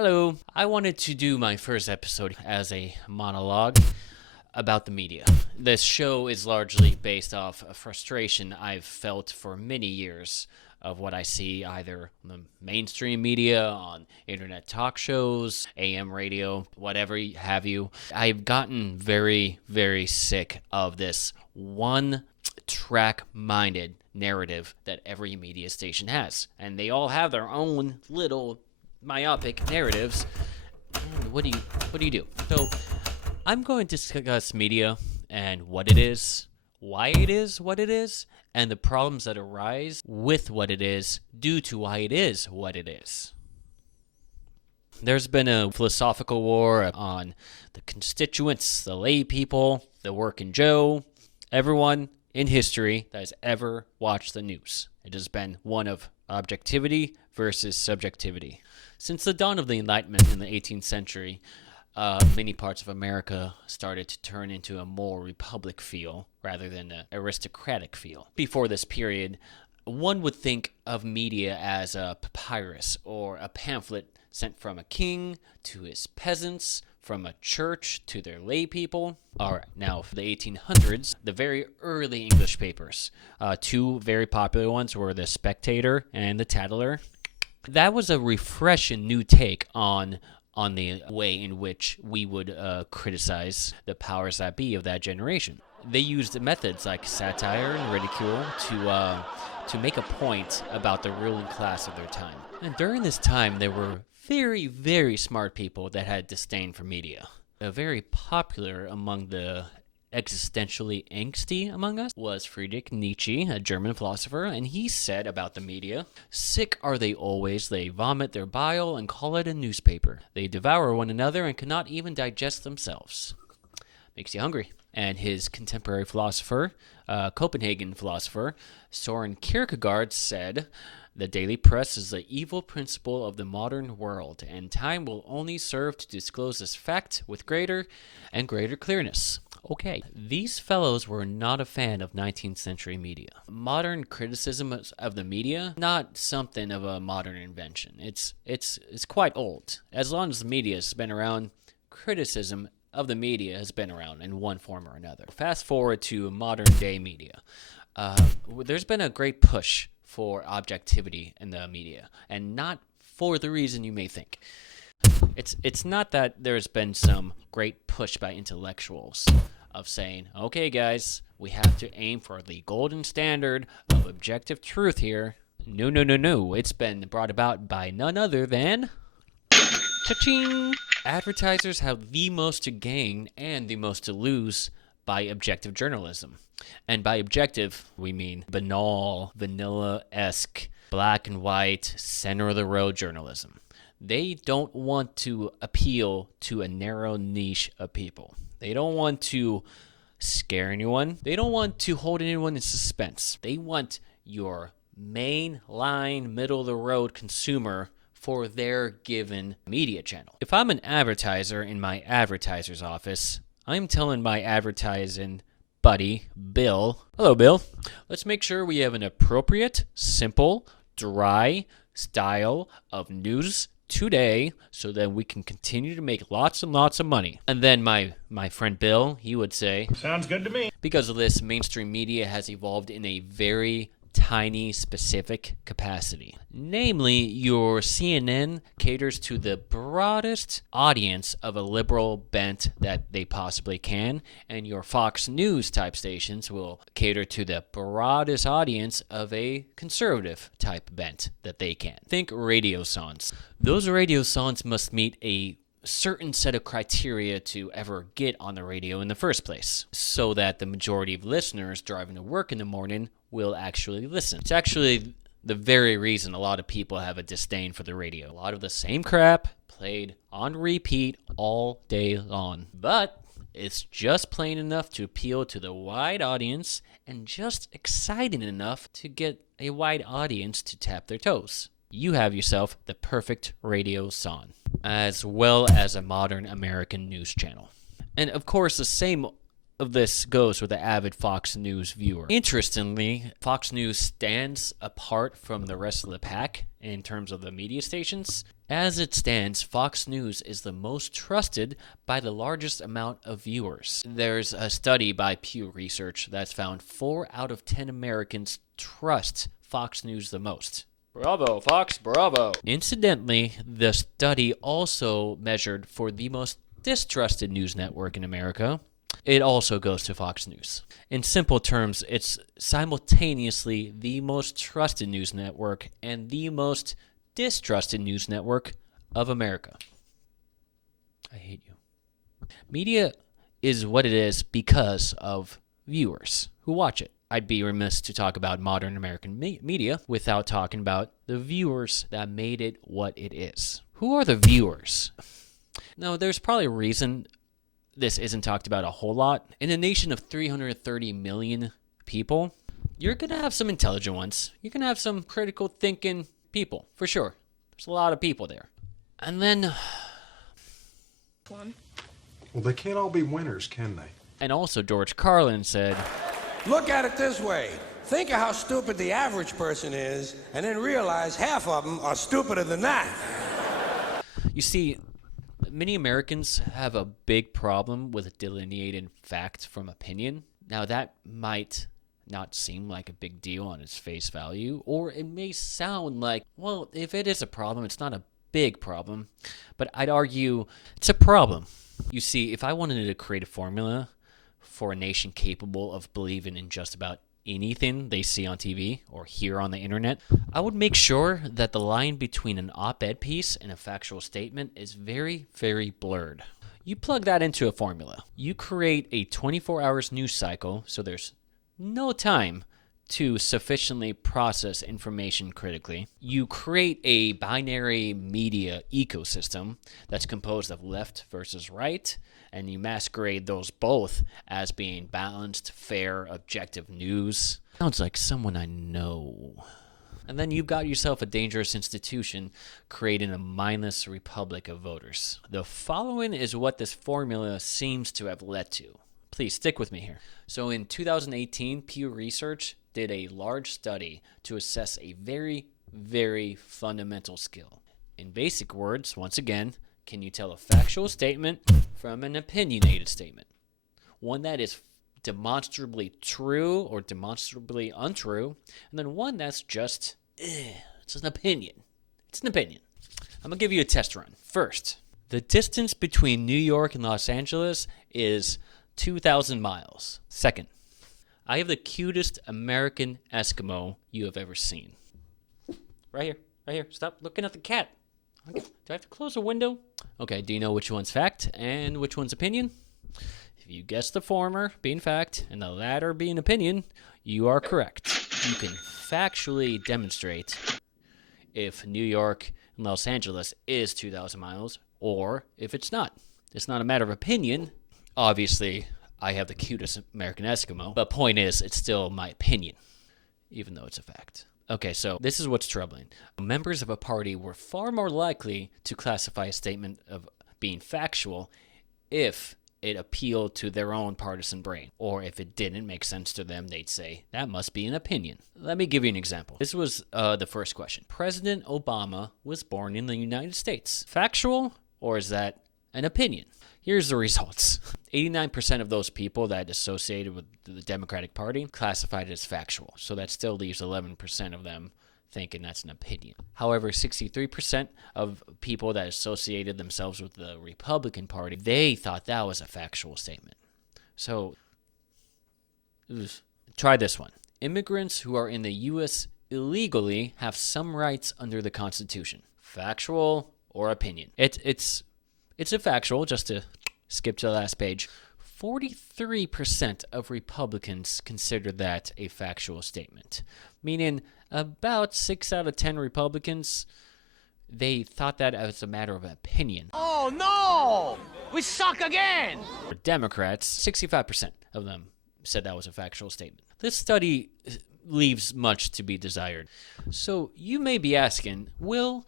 Hello. I wanted to do my first episode as a monologue about the media. This show is largely based off a frustration I've felt for many years of what I see either on the mainstream media, on internet talk shows, AM radio, whatever have you. I've gotten very, very sick of this one-track-minded narrative that every media station has. And they all have their own little myopic narratives. And what do you do? So I'm going to discuss media and what it is, why it is what it is, and the problems that arise with what it is due to why it is what it is. There's been a philosophical war on the constituents, the lay people, the working Joe, everyone in history that has ever watched the news. It has been one of objectivity versus subjectivity. Since the dawn of the Enlightenment in the 18th century, many parts of America started to turn into a more republic feel rather than an aristocratic feel. Before this period, one would think of media as a papyrus or a pamphlet sent from a king to his peasants, from a church to their lay people. All right, now for the 1800s, the very early English papers, two very popular ones were the Spectator and the Tatler. That was a refreshing new take on the way in which we would criticize the powers that be of that generation. They used methods like satire and ridicule to make a point about the ruling class of their time. And during this time, there were very, very smart people that had disdain for media. Very popular among the existentially angsty among us was Friedrich Nietzsche, a German philosopher, and he said about the media, "Sick are they always, they vomit their bile and call it a newspaper. They devour one another and cannot even digest themselves." Makes you hungry. And his contemporary philosopher, Copenhagen philosopher, Soren Kierkegaard said, "The daily press is the evil principle of the modern world, and time will only serve to disclose this fact with greater and greater clearness." Okay, these fellows were not a fan of 19th century media. Modern criticism of the media, not something of a modern invention. It's quite old. As long as the media has been around, criticism of the media has been around in one form or another. Fast forward to modern day media. There's been a great push for objectivity in the media, and not for the reason you may think. It's not that there's been some great push by intellectuals of saying, okay, guys, we have to aim for the golden standard of objective truth here. No. It's been brought about by none other than cha-ching! Advertisers have the most to gain and the most to lose by objective journalism. And by objective, we mean banal, vanilla-esque, black and white, center-of-the-road journalism. They don't want to appeal to a narrow niche of people. They don't want to scare anyone. They don't want to hold anyone in suspense. They want your mainline, middle-of-the-road consumer for their given media channel. If I'm an advertiser in my advertiser's office, I'm telling my advertising buddy, Bill, "Hello, Bill. Let's make sure we have an appropriate, simple, dry style of news today so that we can continue to make lots and lots of money." And then my friend Bill, he would say, "Sounds good to me." Because of this, mainstream media has evolved in a very tiny, specific capacity. Namely, your CNN caters to the broadest audience of a liberal bent that they possibly can, and your Fox News type stations will cater to the broadest audience of a conservative type bent that they can. Think radio songs. Those radio songs must meet a certain set of criteria to ever get on the radio in the first place, so that the majority of listeners driving to work in the morning will actually listen. It's actually the very reason a lot of people have a disdain for the radio. A lot of the same crap played on repeat all day long. But it's just plain enough to appeal to the wide audience and just exciting enough to get a wide audience to tap their toes. You have yourself the perfect radio song, as well as a modern American news channel. And of course, the same of this goes with the avid Fox News viewer. Interestingly, Fox News stands apart from the rest of the pack in terms of the media stations As it stands, Fox News is the most trusted by the largest amount of viewers. There's a study by Pew Research that's found 4 out of 10 Americans trust Fox News the most. Bravo, Fox, bravo. Incidentally, the study also measured for the most distrusted news network in America. It also goes to Fox News. In simple terms, it's simultaneously the most trusted news network and the most distrusted news network of America. I hate you. Media is what it is because of viewers who watch it. I'd be remiss to talk about modern American media without talking about the viewers that made it what it is. Who are the viewers? Now, there's probably a reason this isn't talked about a whole lot. In a nation of 330 million people, you're going to have some intelligent ones. You're going to have some critical thinking people, for sure. There's a lot of people there. And then... Well, they can't all be winners, can they? And also George Carlin said... Look at it this way. Think of how stupid the average person is, and then realize half of them are stupider than that. You see, many Americans have a big problem with delineating fact from opinion. Now, that might not seem like a big deal on its face value, or it may sound like, well, if it is a problem, it's not a big problem. But I'd argue it's a problem. You see, if I wanted to create a formula for a nation capable of believing in just about anything they see on TV or hear on the internet, I would make sure that the line between an op-ed piece and a factual statement is very, very blurred. You plug that into a formula. You create a 24 hours news cycle, so there's no time to sufficiently process information critically. You create a binary media ecosystem that's composed of left versus right, and you masquerade those both as being balanced, fair, objective news. Sounds like someone I know. And then you've got yourself a dangerous institution creating a mindless republic of voters. The following is what this formula seems to have led to. Please stick with me here. So in 2018, Pew Research did a large study to assess a very, very fundamental skill. In basic words, once again, can you tell a factual statement from an opinionated statement? One that is demonstrably true or demonstrably untrue, and then one that's just, it's an opinion. It's an opinion. I'm going to give you a test run. First, the distance between New York and Los Angeles is 2,000 miles. Second, I have the cutest American Eskimo you have ever seen. Right here, right here. Stop looking at the cat. Okay. Do I have to close a window? Okay, do you know which one's fact and which one's opinion? If you guess the former being fact and the latter being opinion, you are correct. You can factually demonstrate if New York and Los Angeles is 2,000 miles or if it's not. It's not a matter of opinion. Obviously, I have the cutest American Eskimo, but point is, it's still my opinion, even though it's a fact. Okay, so this is what's troubling. Members of a party were far more likely to classify a statement of being factual if it appealed to their own partisan brain, or if it didn't make sense to them, they'd say, that must be an opinion. Let me give you an example. This was the first question. President Obama was born in the United States. Factual, or is that an opinion? Here's the results. 89% of those people that associated with the Democratic Party classified it as factual. So that still leaves 11% of them thinking that's an opinion. However, 63% of people that associated themselves with the Republican Party, they thought that was a factual statement. So, try this one. Immigrants who are in the U.S. illegally have some rights under the Constitution. Factual or opinion? It's a factual, just to skip to the last page. 43% of Republicans consider that a factual statement, meaning about 6 out of 10 Republicans, they thought that as a matter of opinion. Oh no! We suck again! For Democrats, 65% of them said that was a factual statement. This study leaves much to be desired. So you may be asking, Will,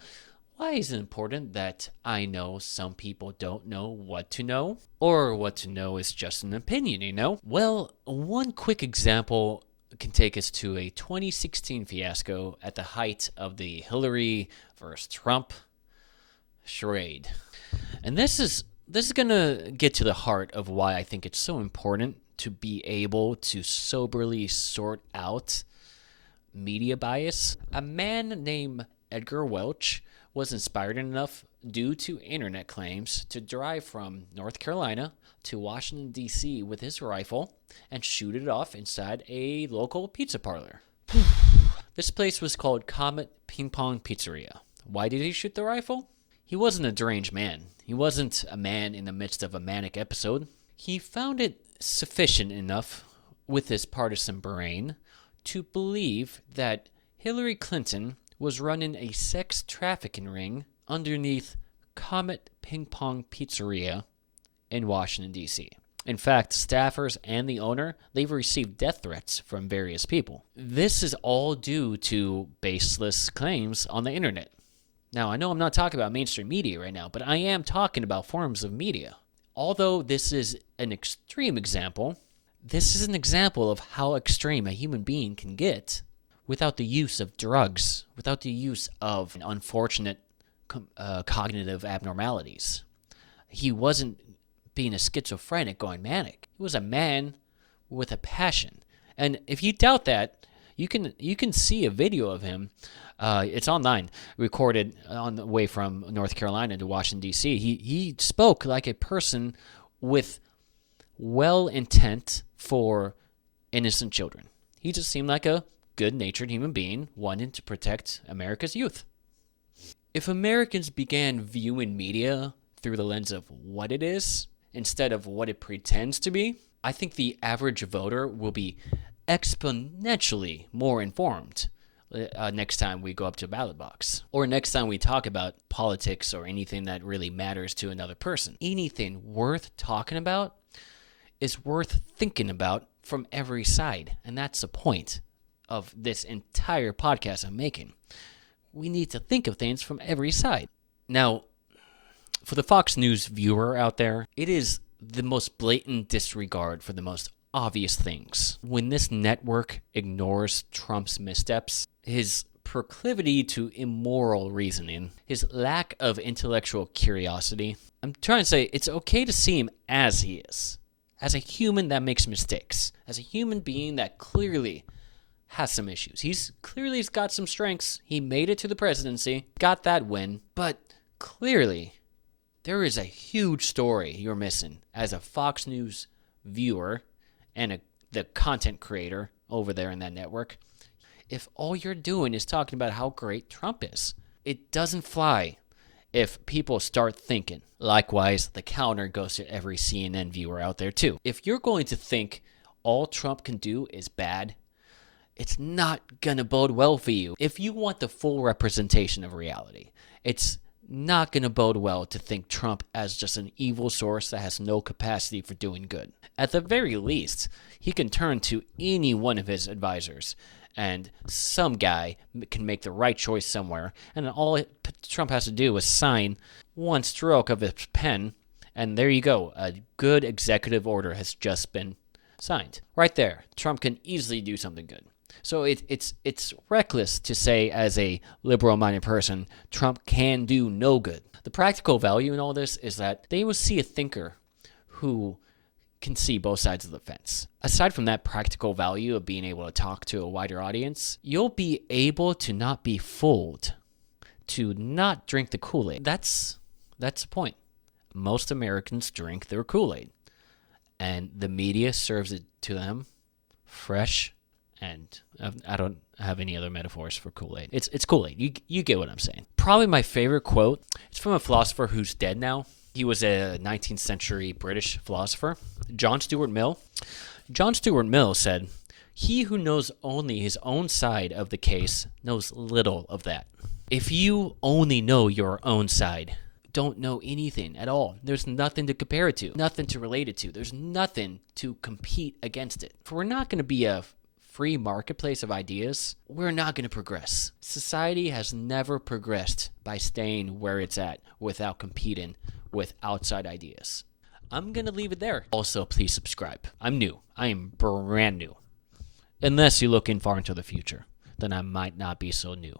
why is it important that I know some people don't know what to know? Or what to know is just an opinion, you know? Well, one quick example can take us to a 2016 fiasco at the height of the Hillary versus Trump charade. And this is going to get to the heart of why I think it's so important to be able to soberly sort out media bias. A man named Edgar Welch was inspired enough due to internet claims to drive from North Carolina to Washington, D.C. with his rifle and shoot it off inside a local pizza parlor. This place was called Comet Ping Pong Pizzeria. Why did he shoot the rifle? He wasn't a deranged man. He wasn't a man in the midst of a manic episode. He found it sufficient enough with his partisan brain to believe that Hillary Clinton was running a sex trafficking ring underneath Comet Ping Pong Pizzeria in Washington, D.C. In fact, staffers and the owner, they've received death threats from various people. This is all due to baseless claims on the internet. Now, I know I'm not talking about mainstream media right now, but I am talking about forms of media. Although this is an extreme example, this is an example of how extreme a human being can get without the use of drugs, without the use of unfortunate cognitive abnormalities. He wasn't being a schizophrenic going manic. He was a man with a passion. And if you doubt that, you can see a video of him. It's online, recorded on the way from North Carolina to Washington, D.C. He spoke like a person with well intent for innocent children. He just seemed like a good-natured human being wanting to protect America's youth. If Americans began viewing media through the lens of what it is instead of what it pretends to be, I think the average voter will be exponentially more informed next time we go up to a ballot box, or next time we talk about politics or anything that really matters to another person. Anything worth talking about is worth thinking about from every side, and that's the point of this entire podcast I'm making. We need to think of things from every side. Now, for the Fox News viewer out there, it is the most blatant disregard for the most obvious things. When this network ignores Trump's missteps, his proclivity to immoral reasoning, his lack of intellectual curiosity, I'm trying to say it's okay to see him as he is, as a human that makes mistakes, as a human being that clearly has some issues. He's got some strengths. He made it to the presidency, got that win, but clearly there is a huge story you're missing as a Fox News viewer and the content creator over there in that network. If all you're doing is talking about how great Trump is, it doesn't fly if people start thinking. Likewise, the counter goes to every CNN viewer out there too. If you're going to think all Trump can do is bad, it's not going to bode well for you. If you want the full representation of reality, it's not going to bode well to think Trump as just an evil source that has no capacity for doing good. At the very least, he can turn to any one of his advisors, and some guy can make the right choice somewhere, and all Trump has to do is sign one stroke of his pen, and there you go. A good executive order has just been signed. Right there, Trump can easily do something good. So it's reckless to say, as a liberal-minded person, Trump can do no good. The practical value in all this is that they will see a thinker who can see both sides of the fence. Aside from that practical value of being able to talk to a wider audience, you'll be able to not be fooled, to not drink the Kool-Aid. That's the point. Most Americans drink their Kool-Aid, and the media serves it to them fresh. And I don't have any other metaphors for Kool-Aid. It's Kool-Aid. You get what I'm saying. Probably my favorite quote, it's from a philosopher who's dead now. He was a 19th century British philosopher, John Stuart Mill. John Stuart Mill said, "He who knows only his own side of the case knows little of that." If you only know your own side, don't know anything at all. There's nothing to compare it to, nothing to relate it to. There's nothing to compete against it. For we're not going to be a free marketplace of ideas, we're not going to progress. Society has never progressed by staying where it's at without competing with outside ideas. I'm going to leave it there. Also, please subscribe. I'm new. I am brand new. Unless you're looking far into the future, then I might not be so new.